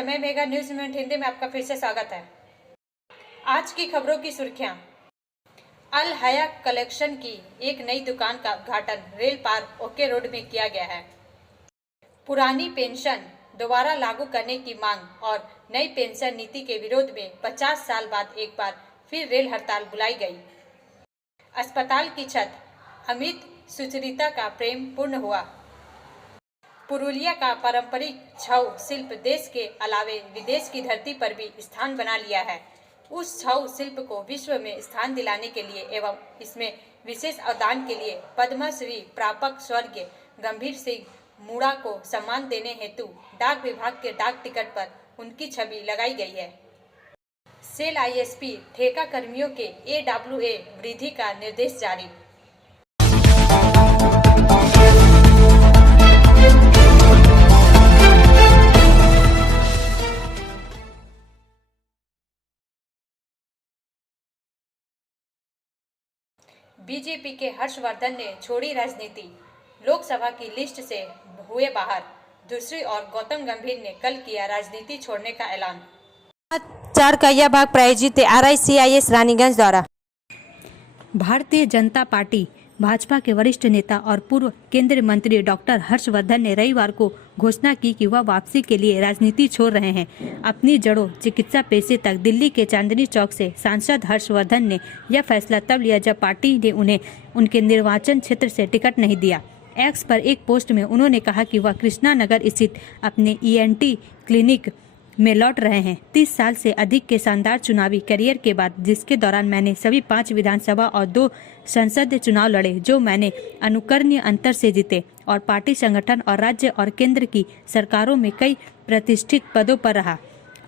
समय mega news में हिंदी में आपका फिर से स्वागत है। आज की खबरों की सुर्खियां। अल हया कलेक्शन की एक नई दुकान का उद्घाटन रेल पार ओके रोड में किया गया है। पुरानी पेंशन दोबारा लागू करने की मांग और नई पेंशन नीति के विरोध में 50 साल बाद एक बार फिर रेल हड़ताल बुलाई गई। अस्पताल की छत, अमृत सुचरिता का प्रेम पूर्ण हुआ। पुरुलिया का पारंपरिक छऊ शिल्प देश के अलावे विदेश की धरती पर भी स्थान बना लिया है। उस छऊ शिल्प को विश्व में स्थान दिलाने के लिए एवं इसमें विशेष अवदान के लिए पद्मश्री प्रापक स्वर्गीय गंभीर सिंह मुड़ा को सम्मान देने हेतु डाक विभाग के डाक टिकट पर उनकी छवि लगाई गई है। सेल आईएसपी ठेका कर्मियों के AWA वृद्धि का निर्देश जारी। बीजेपी के हर्षवर्धन ने छोड़ी राजनीति, लोकसभा की लिस्ट से हुए बाहर। दूसरी ओर गौतम गंभीर ने कल किया राजनीति छोड़ने का ऐलान। चार का यह भाग प्रायोजित RICIS रानीगंज द्वारा। भारतीय जनता पार्टी भाजपा के वरिष्ठ नेता और पूर्व केंद्रीय मंत्री डॉक्टर हर्षवर्धन ने रविवार को घोषणा की कि वह वापसी के लिए राजनीति छोड़ रहे हैं। अपनी जड़ों चिकित्सा पेशे तक दिल्ली के चांदनी चौक से सांसद हर्षवर्धन ने यह फैसला तब लिया जब पार्टी ने उन्हें उनके निर्वाचन क्षेत्र से टिकट नहीं दिया। एक्स पर एक पोस्ट में उन्होंने कहा कि वह कृष्णा नगर स्थित अपने ENT क्लिनिक में लौट रहे हैं। 30 साल से अधिक के शानदार चुनावी करियर के बाद, जिसके दौरान मैंने सभी 5 विधानसभा और 2 संसदीय चुनाव लड़े, जो मैंने अनुकरणीय अंतर से जीते, और पार्टी संगठन और राज्य और केंद्र की सरकारों में कई प्रतिष्ठित पदों पर रहा,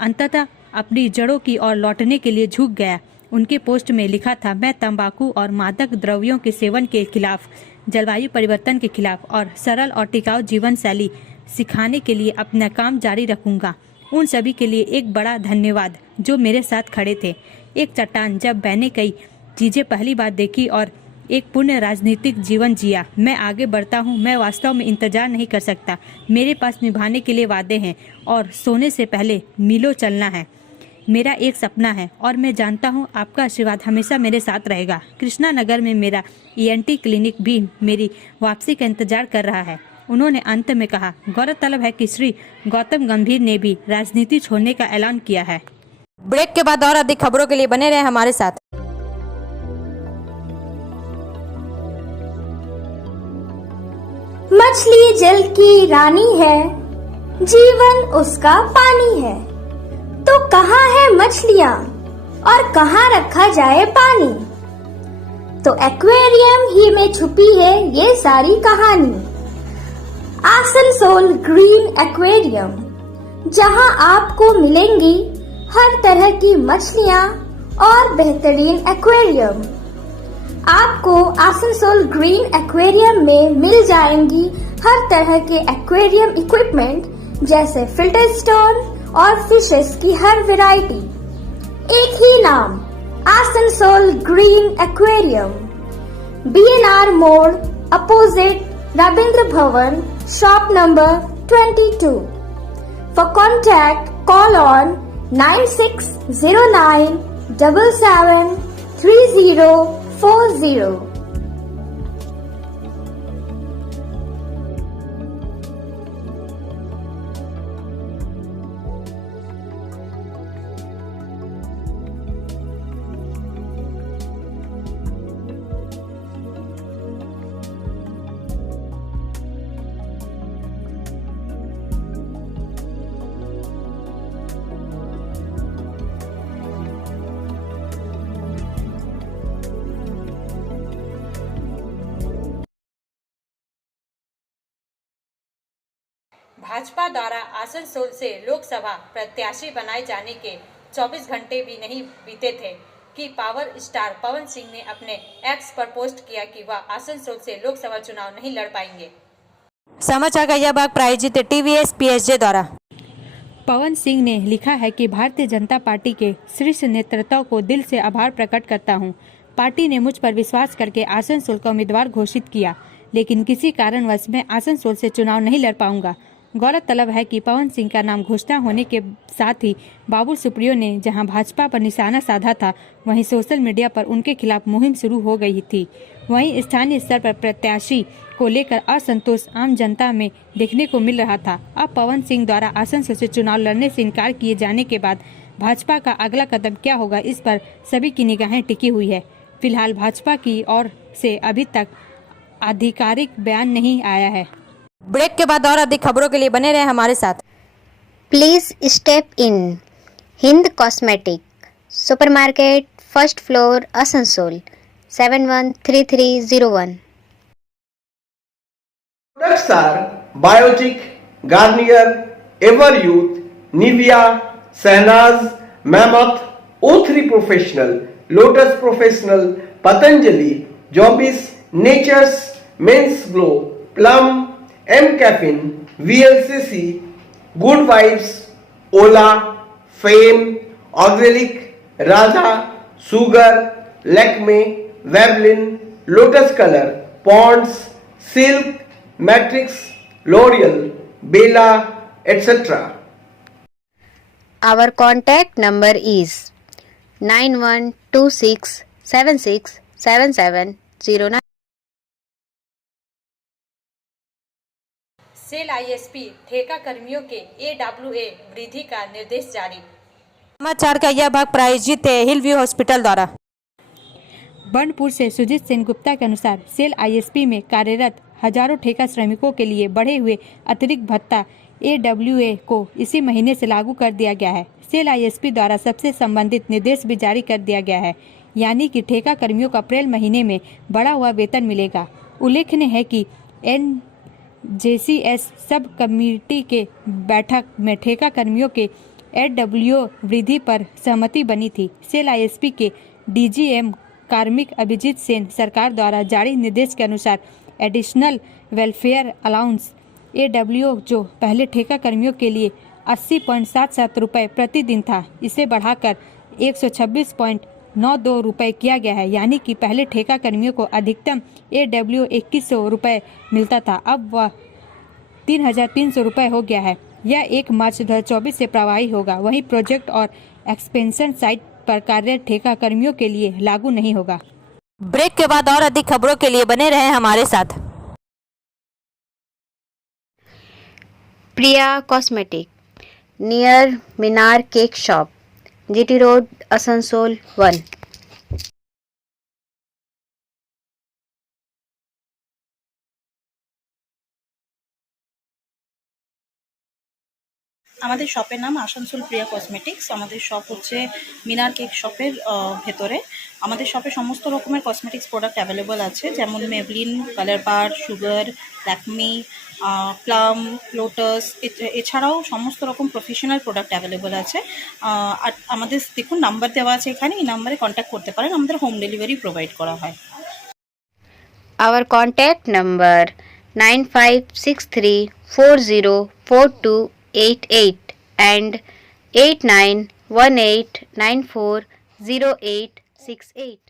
अंततः अपनी जड़ों की ओर लौटने के लिए झुक गया। उनके पोस्ट में लिखा था, मैं तंबाकू और मादक द्रव्यों के सेवन के खिलाफ, जलवायु परिवर्तन के खिलाफ और सरल और टिकाऊ जीवन शैली सिखाने के लिए अपना काम जारी रखूंगा। उन सभी के लिए एक बड़ा धन्यवाद जो मेरे साथ खड़े थे। एक चट्टान जब मैंने कई चीजें पहली बार देखी और एक पूर्ण राजनीतिक जीवन जिया। मैं आगे बढ़ता हूँ। मैं वास्तव में इंतजार नहीं कर सकता। मेरे पास निभाने के लिए वादे हैं और सोने से पहले मीलों चलना है। मेरा एक सपना है और मैं जानता हूँ आपका आशीर्वाद हमेशा मेरे साथ रहेगा। कृष्णा नगर में मेरा ENT क्लिनिक भी मेरी वापसी का इंतजार कर रहा है। उन्होंने अंत में कहा। गौरतलब है कि श्री गौतम गंभीर ने भी राजनीति छोड़ने का ऐलान किया है। ब्रेक के बाद और अधिक खबरों के लिए बने रहे हमारे साथ। मछली जल की रानी है, जीवन उसका पानी है, तो कहाँ है मछलियाँ और कहाँ रखा जाए पानी? तो एक्वेरियम ही में छुपी है ये सारी कहानी। आसनसोल ग्रीन एक्वेरियम, जहां आपको मिलेंगी हर तरह की मछलियां और बेहतरीन एक्वेरियम। आपको आसनसोल ग्रीन एक्वेरियम में मिल जाएंगी हर तरह के एक्वेरियम इक्विपमेंट, जैसे फिल्टर स्टोन और फिशेस की हर वैरायटी। एक ही नाम, आसनसोल ग्रीन एक्वेरियम। BNR मोड़, opposite Ravindra Bhavan, shop number 22. For contact, call on 9609 77 3040. Bhajpa द्वारा आसनसोल से लोकसभा प्रत्याशी बनाए जाने के 24 घंटे भी नहीं बीते थे कि पावर स्टार पवन सिंह ने अपने एक्स पर पोस्ट किया कि वह आसनसोल से लोकसभा चुनाव नहीं लड़ पाएंगे। समाचार का यह भाग प्रायोजित TVS PSJ द्वारा। पवन सिंह ने लिखा है कि भारतीय जनता पार्टी के शीर्ष नेतृत्व को दिल से आभार प्रकट करता हूं। पार्टी ने मुझ पर विश्वास करके आसनसोल का उम्मीदवार घोषित किया, लेकिन किसी कारणवश मैं आसनसोल से चुनाव नहीं लड़ पाऊंगा गौरतलब है कि पवन सिंह का नाम घोषणा होने के साथ ही बाबुल सुप्रियो ने जहां भाजपा पर निशाना साधा था, वहीं सोशल मीडिया पर उनके खिलाफ मुहिम शुरू हो गई थी। वहीं स्थानीय स्तर पर प्रत्याशी को लेकर असंतोष आम जनता में देखने को मिल रहा था। अब पवन सिंह द्वारा आसनसोल से चुनाव लड़ने से इनकार किए जाने के बाद भाजपा का अगला कदम क्या होगा, इस पर सभी की निगाहें टिकी हुई है। फिलहाल भाजपा की ओर से अभी तक आधिकारिक बयान नहीं आया है। ब्रेक के बाद और अधिक खबरों के लिए बने रहे हमारे साथ। Please step in Hind cosmetic supermarket, first floor, Asansol 713301. Products are Biotic, Garnier, Everyouth, Nivea, Sahnaz, Mammoth, O3 Professional, Lotus Professional, Patanjali, Jobis, Nature's, Men's Glow, Plum, M Caffeine, VLCC, Good Vibes, Ola, Fame, Organic, Radha, Sugar, Lakme, Veblen, Lotus Color, Ponds, Silk, Matrix, L'Oreal, Bella, etc. Our contact number is 9126767709. SAIL ISP ठेका कर्मियों के AWA वृद्धि का निर्देश जारी। समाचार का यह भाग प्रायोजित है हिल व्यू हॉस्पिटल द्वारा। बर्नपुर से सुजीत सेन गुप्ता के अनुसार सेल आईएसपी में कार्यरत हजारों ठेका श्रमिकों के लिए बढ़े हुए अतिरिक्त भत्ता AWA को इसी महीने से लागू कर दिया गया है। सेल आईएसपी द्वारा सबसे संबंधित निर्देश भी जारी कर दिया गया है, यानी कि ठेका कर्मियों को अप्रैल महीने में बढ़ा हुआ वेतन मिलेगा। उल्लेखनीय है कि NJCS सब कमेटी के बैठक में ठेका कर्मियों के AWA वृद्धि पर सहमति बनी थी। सेल आईएसपी के DGM कार्मिक अभिजीत सेन सरकार द्वारा जारी निर्देश के अनुसार एडिशनल वेलफेयर अलाउंस AWA जो पहले ठेका कर्मियों के लिए 80.77 रुपये प्रतिदिन था, इसे बढ़ाकर 126.92 रुपये किया गया है। यानी कि पहले ठेका कर्मियों को अधिकतम AWA 2100 रुपये मिलता था, अब वह 3300 रुपये हो गया है। यह 1 मार्च 2024 से प्रभावी होगा। वहीं प्रोजेक्ट और एक्सपेंशन साइट पर कार्यरत ठेका कर्मियों के लिए लागू नहीं होगा। ब्रेक के बाद और अधिक खबरों के लिए बने रहें हमारे साथ। Priya cosmetic near Minar cake shop, GT road, Asansol 1. আমাদের শপের নাম আসানসোল প্রিয়া কসমেটিক্স। আমাদের শপ হচ্ছে মিনার কেক শপের ভেতরে। আমাদের শপে সমস্ত রকমের কসমেটিক্স প্রোডাক্ট অ্যাভেলেবল আছে, যেমন মেবলিন, কালার বার, সুগার, ল্যাকমি, প্লাম, লোটাস, এছাড়াও সমস্ত রকম প্রফেশনাল প্রোডাক্ট অ্যাভেলেবল আছে। আর আমাদের দেখুন নাম্বার দেওয়া আছে এখানে, এই নাম্বারে কন্ট্যাক্ট করতে পারেন। আমাদের হোম ডেলিভারি প্রোভাইড করা হয়। Our contact number 9563404288 and 8918940868.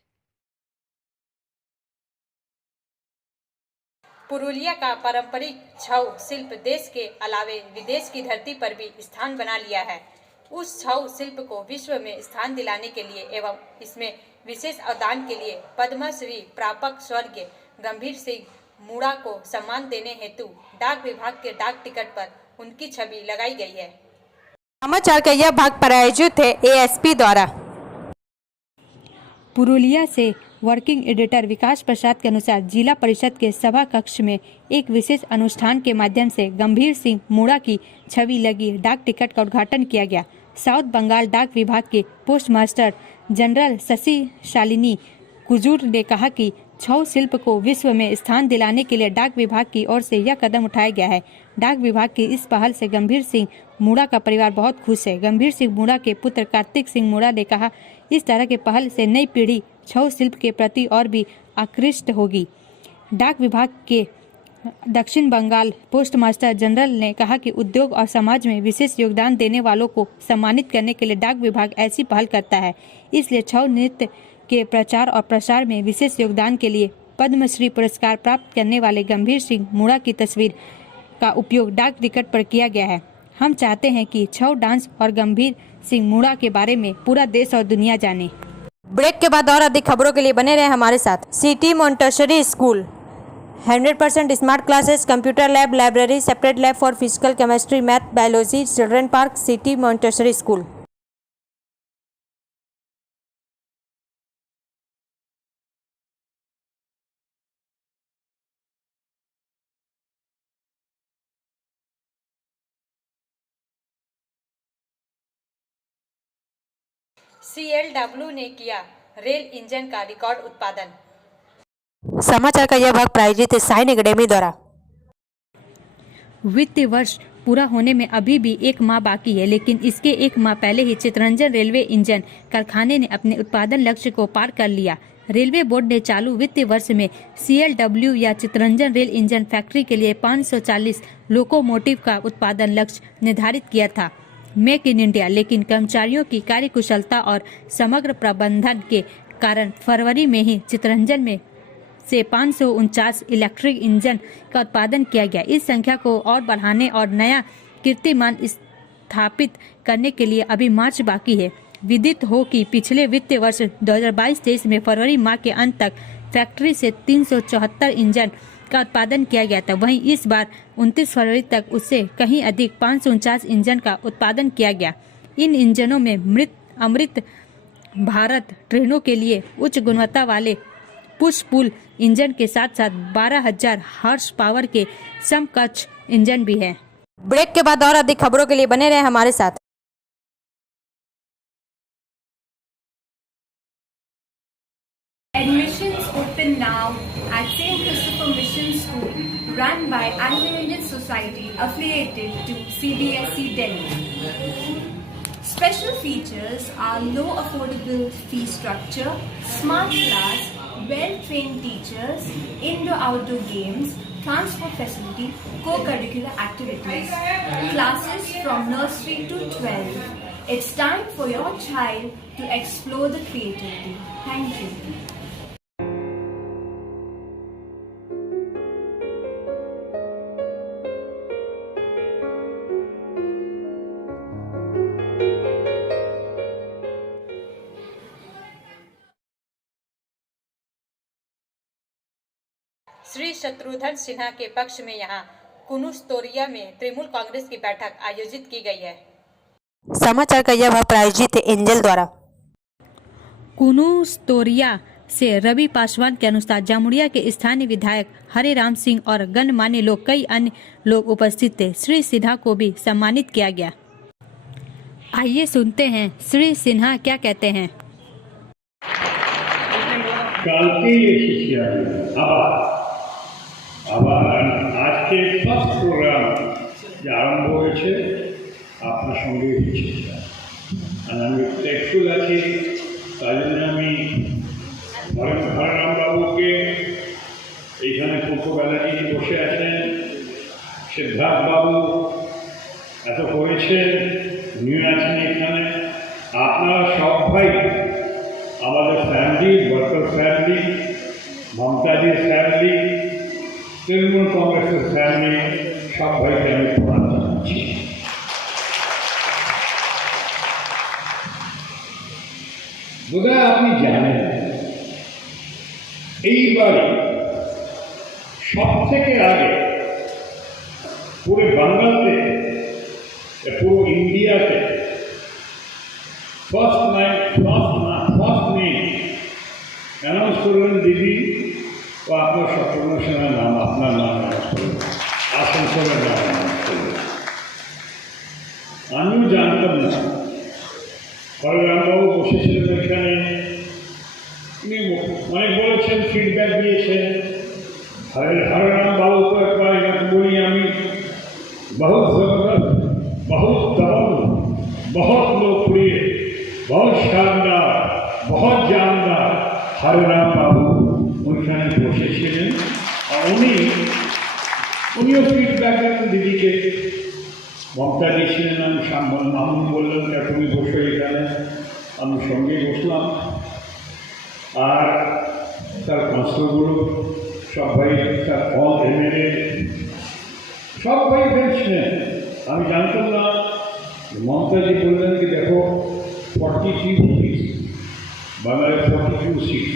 Purulia का पारंपरिक छऊ शिल्प देश के अलावे विदेश की धरती पर भी स्थान बना लिया है। उस छऊ शिल्प को विश्व में स्थान दिलाने के लिए एवं इसमें विशेष अवदान के लिए पद्मश्री प्रापक स्वर्गीय गंभीर सिंह मूड़ा को सम्मान देने हेतु डाक विभाग के डाक टिकट पर उनकी छवि लगाई गई है। समाचार का यह भाग प्रायोजित है ASP द्वारा। पुरुलिया से वर्किंग एडिटर विकास प्रसाद के अनुसार जिला परिषद के सभा कक्ष में एक विशेष अनुष्ठान के माध्यम से गंभीर सिंह मूड़ा की छवि लगी डाक टिकट का उद्घाटन किया गया। साउथ बंगाल डाक विभाग के post master general Shashi Shalini Kujur ने कहा कि छऊ शिल्प को विश्व में स्थान दिलाने के लिए डाक विभाग की ओर से यह कदम उठाया गया है। डाक विभाग की इस पहल से गंभीर सिंह मूड़ा का परिवार बहुत खुश है। गंभीर सिंह मूड़ा के पुत्र कार्तिक सिंह मूड़ा ने कहा, इस तरह के पहल से नई पीढ़ी छऊ शिल्प के प्रति और भी आकृष्ट होगी। डाक विभाग के दक्षिण बंगाल पोस्ट मास्टर जनरल ने कहा कि उद्योग और समाज में विशेष योगदान देने वालों को सम्मानित करने के लिए डाक विभाग ऐसी पहल करता है। इसलिए छऊ नृत्य के प्रचार और प्रसार में विशेष योगदान के लिए पद्मश्री पुरस्कार प्राप्त करने वाले गंभीर सिंह मूड़ा की तस्वीर का उपयोग डाक टिकट पर किया गया है। हम चाहते हैं कि छऊ डांस और गंभीर सिंह मुड़ा के बारे में पूरा देश और दुनिया जाने। ब्रेक के बाद और अधिक खबरों के लिए बने रहे हमारे साथ। City Montessori school 100% smart classes, computer lab, library, separate lab for physical, chemistry, math, biology, children park, city Montessori school. CLW ने किया रेल इंजन का रिकॉर्ड उत्पादन। समाचार का यह भाग प्रायोजित है साइन एकेडमी द्वारा। वित्तीय वर्ष पूरा होने में अभी भी 1 माह बाकी है, लेकिन इसके 1 माह पहले ही चित्तरंजन रेलवे इंजन कारखाने ने अपने उत्पादन लक्ष्य को पार कर लिया। रेलवे बोर्ड ने चालू वित्तीय वर्ष में CLW या चित्तरंजन रेल इंजन फैक्ट्री के लिए 540 लोकोमोटिव का उत्पादन लक्ष्य निर्धारित किया था। मेक इन इंडिया, लेकिन कर्मचारियों की कार्यकुशलता और समग्र प्रबंधन के कारण फरवरी में ही चित्तरंजन में से 549 इलेक्ट्रिक इंजन का उत्पादन किया गया। इस संख्या को और बढ़ाने और नया कीर्तिमान स्थापित करने के लिए अभी मार्च बाकी है। विदित हो कि पिछले वित्तीय वर्ष 2022-23 में फरवरी माह के अंत तक फैक्ट्री से 374 इंजन का उत्पादन किया गया था। वहीं इस बार 29 फरवरी तक उससे कहीं अधिक 549 इंजन का उत्पादन किया गया। इन इंजनों में अमृत भारत ट्रेनों के लिए उच्च गुणवत्ता वाले पुश पुल इंजन के साथ साथ 12,000 हॉर्स पावर के समकक्ष इंजन भी है। ब्रेक के बाद और अधिक खबरों के लिए बने रहे हमारे साथ। Admissions open now at St. Christopher Mission School, run by Anglo-Indian Society affiliated to CBSE Delhi. Special features are low affordable fee structure, smart class, well-trained teachers, indoor-outdoor games, transport facility, co-curricular activities, classes from nursery to 12. It's time for your child to explore the creativity. Thank you. Shri Shatrughan Sinha के पक्ष में यहां कुनुस्तोरिया में तृणमूल कांग्रेस की बैठक आयोजित की गई है। समाचार का यह भाग प्रायोजित है एंजल द्वारा। कुनुस्तोरिया से रवि पासवान के अनुसार जामुड़िया के स्थानीय विधायक हरिराम सिंह और गणमान्य लोग कई अन्य लोग उपस्थित थे। श्री सिन्हा को भी सम्मानित किया गया। आइए सुनते हैं श्री सिन्हा क्या कहते हैं। আবার আজকে ফার্স্ট প্রোগ্রাম যে আরম্ভ হয়েছে আপনার সঙ্গে হচ্ছে আর আমি গ্রেটফুল আছি। তাই জন্য আমি হরেরামবাবুকে এইখানে ছোটোবেলা যিনি বসে আছেন, সিদ্ধার্থবাবু এত করেছেন, উনিও আছেন এখানে, আপনারা সবাই আমাদের ফ্যামিলি, ওয়ার্কার ফ্যামিলি, মমতাজির ফ্যামিলি, তৃণমূল কংগ্রেসের ফ্যামিলি, সবাইকে আমি প্রণাম জানাচ্ছি। বোধহয় আপনি জানেন এইবারে সব থেকে আগে পুরো বাংলাতে, পুরো ইন্ডিয়াতে ফার্স্ট নেম অ্যানাউন্স করবেন দিদি ও আপনার সর্বনাশের নাম, আপনার নাম অ্যানাউন্স করবেন, আসানসোলের নাম অ্যানাউন্স করবেন। আমিও জানতাম না। হরেরামবাবু বসেছিলেন এখানে, উনি অনেক বলেছেন, ফিডব্যাক দিয়েছেন। হরেরামবাবু তো একবার এরকম বলি আমি, বহুত জবরদস্ত, বহুত দবল, बहुत लोकप्रिय, बहुत शानदार, बहुत जानदार हरिराम बाबू ওইখানে বসেছিলেন। আর উনিও ফিডব্যাক দেন দিদিকে। মমতা দিয়েছিলেন, আমি মামুন বললেন তুমি বসে এখানে, আমি সঙ্গে বসলাম। আর তার কনস্টেবল সবাই, তার অল এমএলএ সবাই পেনশনে। আমি জানতাম না, মমতাজি বললেন কি দেখো 42 सीट्स বাংলায় 42 सीट,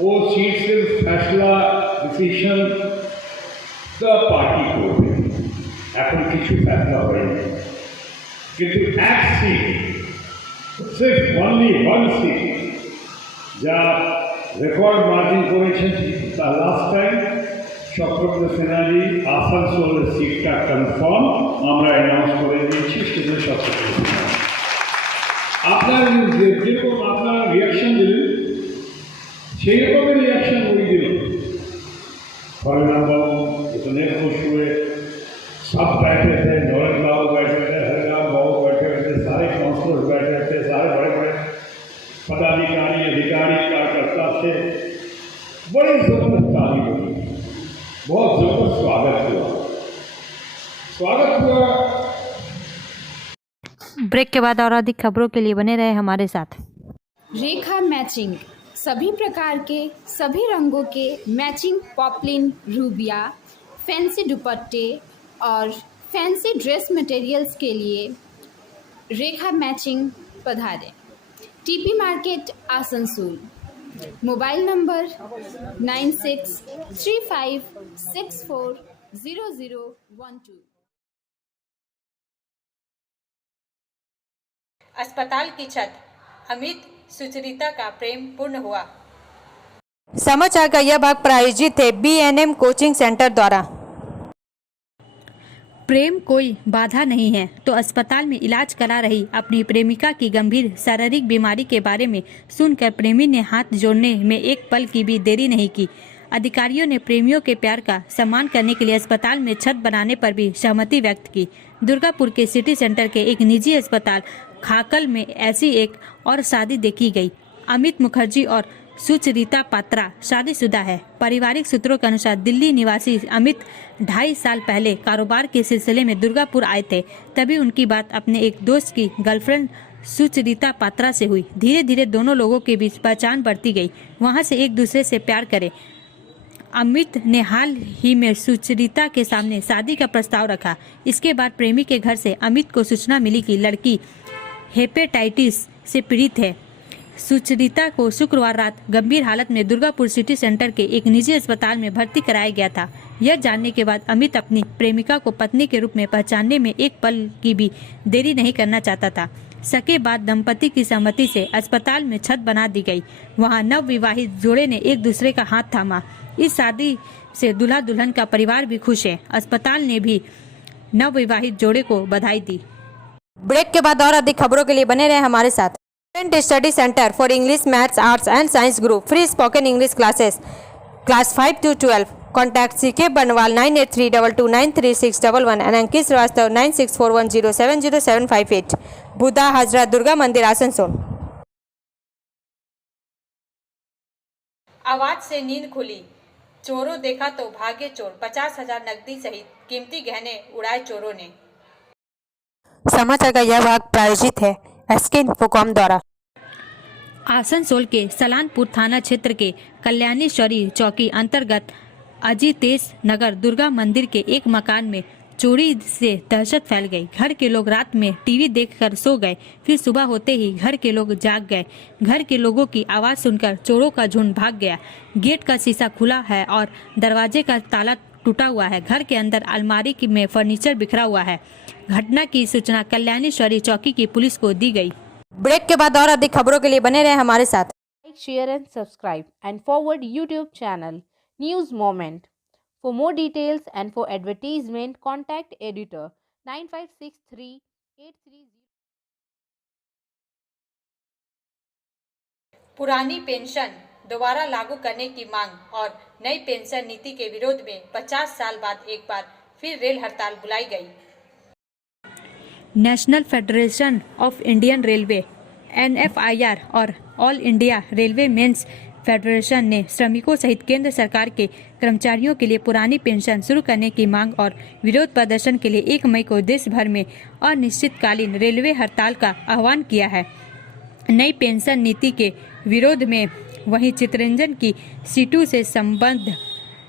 वो सीट से फैसला डिसीजन द पार्टी করবে। এখন কিছু ফেসলা হয়নি, কিন্তু এক সিট, সির্ফ অনলি ওয়ান সিট যা রেকর্ড মার্জিন করেছেন তা লাস্ট টাইম চক্রবর্তী সেনাজি আসানসোলের সিটটা কনফার্ম আমরা অ্যানাউন্স করে দিয়েছি। সেটা চক্রবর্তী আপনার যেরকম আপনার রিয়াকশন দিলেন সেই রকমের রিয়াকশন উনি দিলেন। फलराम बाबू इतने खुश हुए, सब बैठे थे, नरेंद्र बाबू बैठे थे, हरिराम बाबू बैठे थे, सारे काउंसलर्स बैठे थे, सारे बड़े बड़े पदाधिकारी अधिकारी कार्यकर्ता थे। बड़ी जबरदस्त तारीफ हुई, बहुत जबरदस्त स्वागत हुआ। ब्रेक के बाद और अधिक खबरों के लिए बने रहे हमारे साथ। रेखा मैचिंग, सभी प्रकार के सभी रंगों के मैचिंग पॉपलिन, रूबिया, फैंसी दुपट्टे और फैंसी ड्रेस मटेरियल्स के लिए रेखा मैचिंग पधारें। TP market Asansol. Mobile number 9635640012। अस्पताल की छत, अमित सुचरिता का प्रेम पूर्ण हुआ। समाचार का यह भाग प्रायोजित है BNM कोचिंग सेंटर द्वारा। प्रेम कोई बाधा नहीं है तो अस्पताल में इलाज करा रही अपनी प्रेमिका की गंभीर शारीरिक बीमारी के बारे में सुनकर प्रेमी ने हाथ जोड़ने में एक पल की भी देरी नहीं की। अधिकारियों ने प्रेमियों के प्यार का सम्मान करने के लिए अस्पताल में छत बनाने पर भी सहमति व्यक्त की। दुर्गापुर के सिटी सेंटर के एक निजी अस्पताल खाकल में ऐसी एक और शादी देखी गई। अमित मुखर्जी और सुचरिता पात्रा शादीशुदा है। पारिवारिक सूत्रों के अनुसार दिल्ली निवासी अमित 2.5 साल पहले कारोबार के सिलसिले में दुर्गापुर आए थे। तभी उनकी बात अपने एक दोस्त की गर्लफ्रेंड सुचरिता पात्रा से हुई। धीरे धीरे दोनों लोगों के बीच पहचान बढ़ती गई, वहां से एक दूसरे से प्यार करे। अमित ने हाल ही में सुचरिता के सामने शादी का प्रस्ताव रखा। इसके बाद प्रेमी के घर से अमित को सूचना मिली कि लड़की हेपेटाइटिस से पीड़ित है। सुचरिता को शुक्रवार रात गंभीर हालत में दुर्गापुर सिटी सेंटर के एक निजी अस्पताल में भर्ती कराया गया था। यह जानने के बाद अमित अपनी प्रेमिका को पत्नी के रूप में पहचानने में एक पल की भी देरी नहीं करना चाहता था। सके बाद दंपति की सहमति से अस्पताल में छत बना दी गई। वहां नव विवाहित जोड़े ने एक दूसरे का हाथ थामा। इस शादी से दूल्हा दुल्हन का परिवार भी खुश है। अस्पताल ने भी नव विवाहित जोड़े को बधाई दी। ब्रेक के बाद और अधिक खबरों के लिए बने रहे हमारे साथ। Study centre for English, maths, arts and science group, free spoken English classes, class 5 to 12। Contact CK बनवाल 9832293611 एंड अंकित श्रीवास्तव 9641070758। बुधा हाजरा दुर्गा मंदिर आसनसोल। आवाज से नींद खुली, चोरों देखा तो भागे चोर, 50,000 नकदी सहित कीमती गहने उड़ाए चोरों ने। समाचार का यह भाग प्रायोजित है SK इन्फोकॉम द्वारा। आसनसोल के सलानपुर थाना क्षेत्र के कल्याणेश्वरी चौकी अंतर्गत अजितेश नगर दुर्गा मंदिर के एक मकान में चोरी से दहशत फैल गई। घर के लोग रात में टीवी देखकर सो गए। फिर सुबह होते ही घर के लोग जाग गए। घर के लोगों की आवाज सुनकर चोरों का झुंड भाग गया। गेट का शीशा खुला है और दरवाजे का ताला टूटा हुआ है। घर के अंदर अलमारी में फर्नीचर बिखरा हुआ है। घटना की सूचना कल्याणेश्वरी चौकी की पुलिस को दी गई। ब्रेक के बाद और अधिक खबरों के लिए बने रहे हमारे साथ। Like, share and subscribe and forward YouTube channel News Moment. For more details and for advertisement, contact editor 956383. पुरानी पेंशन दोबारा लागू करने की मांग और नई पेंशन नीति के विरोध में 50 साल बाद एक बार फिर रेल हड़ताल बुलाई गई। National Federation of Indian Railway NFIR और All India Railway men's Federation ने श्रमिकों सहित केंद्र सरकार के कर्मचारियों के लिए पुरानी पेंशन शुरू करने की मांग और विरोध प्रदर्शन के लिए 1 मई को देश भर में अनिश्चितकालीन रेलवे हड़ताल का आह्वान किया है। नई पेंशन नीति के विरोध में वहीं चितरंजन की सीटों से संबद्ध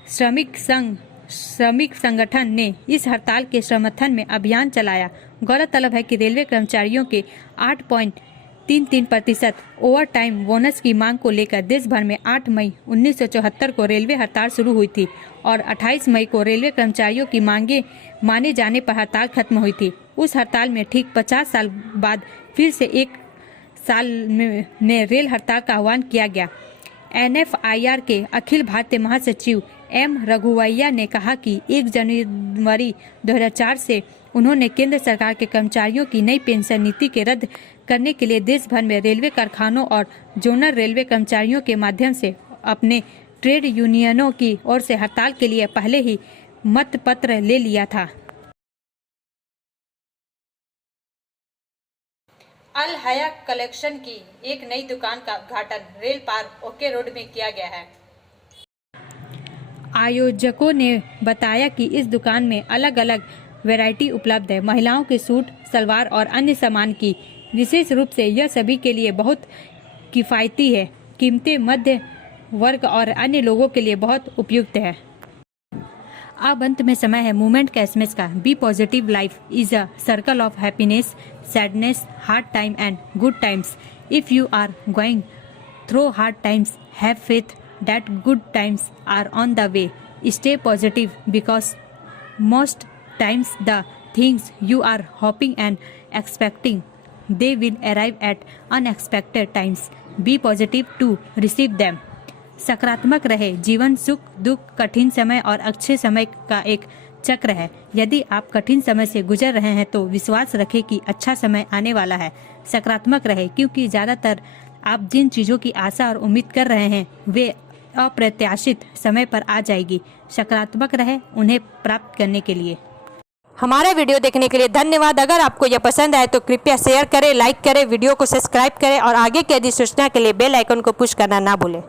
श्रमिक संघ श्रमिक संगठन ने इस हड़ताल के समर्थन में अभियान चलाया। गौरतलब है कि रेलवे कर्मचारियों के 8.33% ओवर टाइम बोनस की मांग को लेकर देश भर में 8 मई 1974 को रेलवे हड़ताल शुरू हुई थी और 28 मई को रेलवे कर्मचारियों की मांगे माने जाने पर हड़ताल खत्म हुई थी। उस हड़ताल में ठीक 50 साल बाद फिर से एक साल में रेल हड़ताल का आह्वान किया गया। NFIR के अखिल भारतीय महासचिव M रघुवैया ने कहा कि 1 जनवरी 2004 से उन्होंने केंद्र सरकार के कर्मचारियों की नई पेंशन नीति के रद्द करने के लिए देश भर में रेलवे कारखानों और जोनल रेलवे कर्मचारियों के माध्यम से अपने ट्रेड यूनियनों की ओर से हड़ताल के लिए पहले ही मत पत्र ले लिया था। अल हया कलेक्शन की एक नई दुकान का उद्घाटन रेल पार्क ओके रोड में किया गया है। आयोजकों ने बताया कि इस दुकान में अलग अलग वैरायटी उपलब्ध है। महिलाओं के सूट, सलवार और अन्य सामान की विशेष रूप से यह सभी के लिए बहुत किफ़ायती है। कीमतें मध्य वर्ग और अन्य लोगों के लिए बहुत उपयुक्त है। अब अंत में समय है मूवमेंट का एसएमएस का। Be positive, life is a circle of happiness, sadness, hard time and good times. If you are going through hard times, have faith that good times are on the way. Stay positive because most times the things you are hoping and expecting, they will arrive at unexpected times. Be positive to receive them. सकारात्मक रहे। जीवन सुख दुख, कठिन समय और अच्छे समय का एक चक्र है। यदि आप कठिन समय से गुजर रहे हैं तो विश्वास रखें कि अच्छा समय आने वाला है। सकारात्मक रहे क्योंकि ज़्यादातर आप जिन चीज़ों की आशा और उम्मीद कर रहे हैं वे अप्रत्याशित समय पर आ जाएगी। सकारात्मक रहे उन्हें प्राप्त करने के लिए। हमारा वीडियो देखने के लिए धन्यवाद। अगर आपको यह पसंद आए तो कृपया शेयर करें, लाइक करें, वीडियो को सब्सक्राइब करें और आगे की अधिसूचना के लिए बेल आइकन को पुश करना ना भूलें।